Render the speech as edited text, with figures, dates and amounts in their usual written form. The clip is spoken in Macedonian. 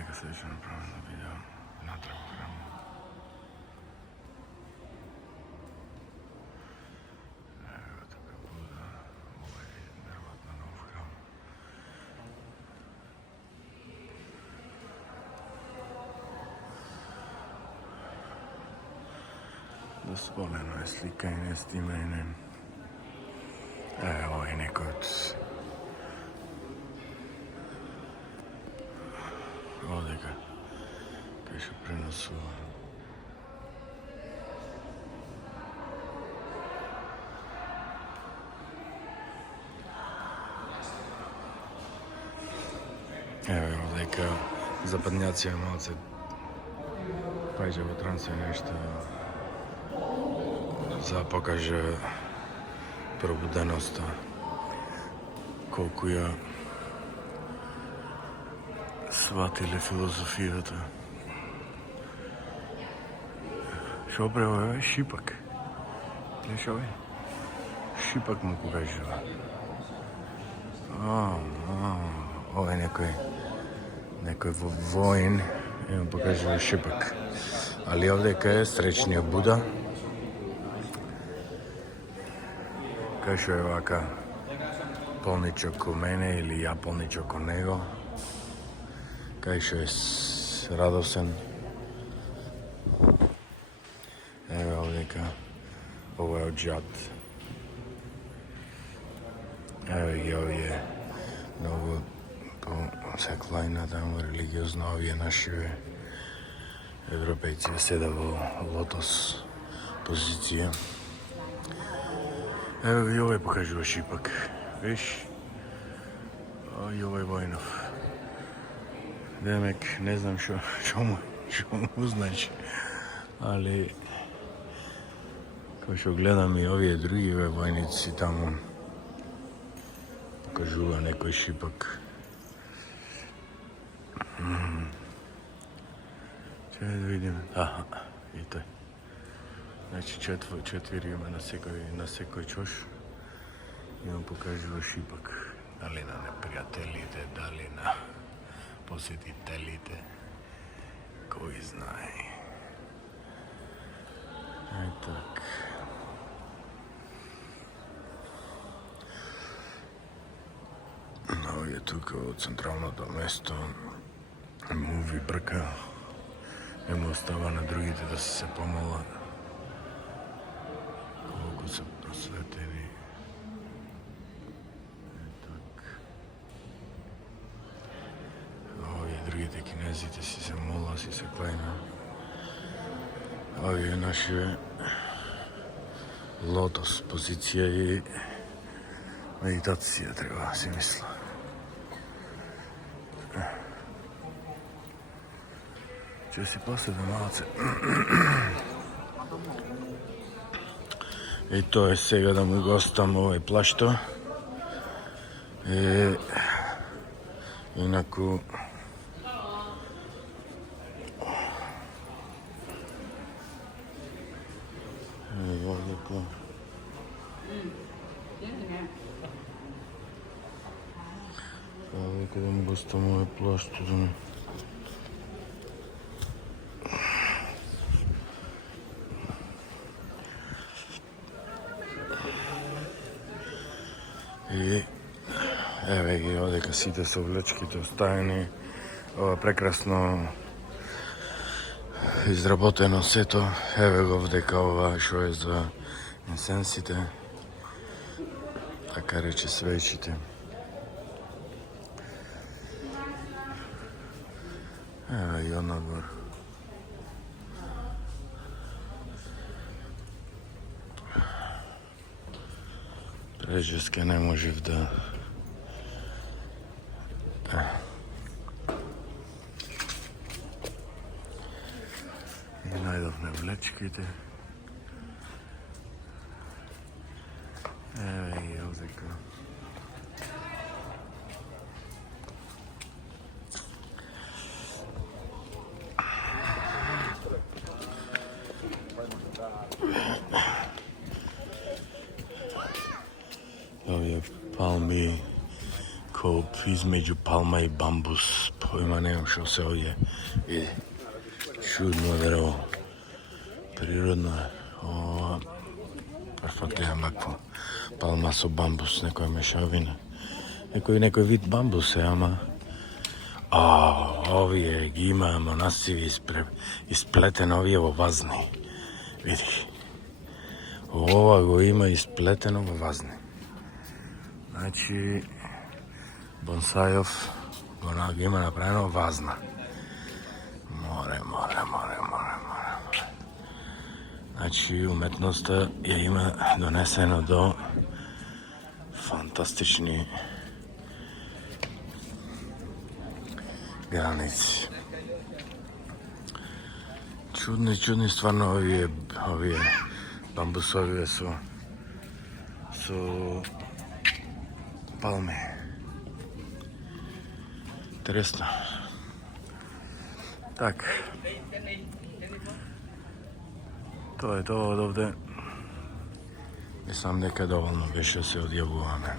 дека се веќе направено видео натраг во храмот. Ево така Буда, ова е веројатно нов храм. Да спомено е слика и не стименен. Ево е некој од одека кај што преносува. Ево одека западњаци малце паѓа во трансфер нешто за покаже пробуденоста, колку ја сватиле филозофијата. Шо прево е шипак? Гледаш овој? Шипак му покажува. Ова е некој воин и му покажува шипак. Али овдека е сречниот Буда. Кај што е вака полничок ко мене или ја полничок ко него. Кај што е радосен. Ево овдека, ова е од џад. Ево ги овие многу по-секлајна таму религиозно овие нашиве европејци седа во лотос позиција. Ево и овој покажува шипак. Виш? И овој војнов. Демек, не знам шо му значи. Али, кој што гледам и овие други војници таму, покажува некој шипак. Че да видиме. И тој. Значи четири има на секој чош и му покажува шипак. Дали на непријателите, дали на посетителите, кој знае. Так. Овие тука во централното место му ви брка. Не му остава на другите да се помолат. Колку се просветени. Овие другите кинезите си се мола, си се клајна. Овие наши лотос позиција и медитација треба, си мисла. Че си поседа малце. И тоа е сега да му гостам овој плашто. Инаку овдека да му гостам овој плашто да ми и еве ги одека сите со влечките оставени. Ова прекрасно изработено сето. Еве го вдека ова што е за инсенсите. Така рече свечите. Еве и однадвор. Прежеске не можев да и најдовме влечките. Еве ги овдека. Овие палми, коп измеѓу палма и бамбус Ima nemam što se ovdje vidi. Čudno drvo. Prirodno je. Ovo, perfektno je ovako. Palmaso bambus, neko je mešavina. Nekoj vid bambuse, ama... ovije imamo nasivi ispleten ovijevo vazni. Vidiš. Ova go ima ispleten vazni. Znači, bonsajov onak ima napravljeno vazna. More. Znači, umetnost je ima doneseno do fantastični granici. Čudni stvarno ovi bambusovi su palme. Interesno. Tak. To je to od ovde. Mislim, neka dovoljno više se odjavujeme.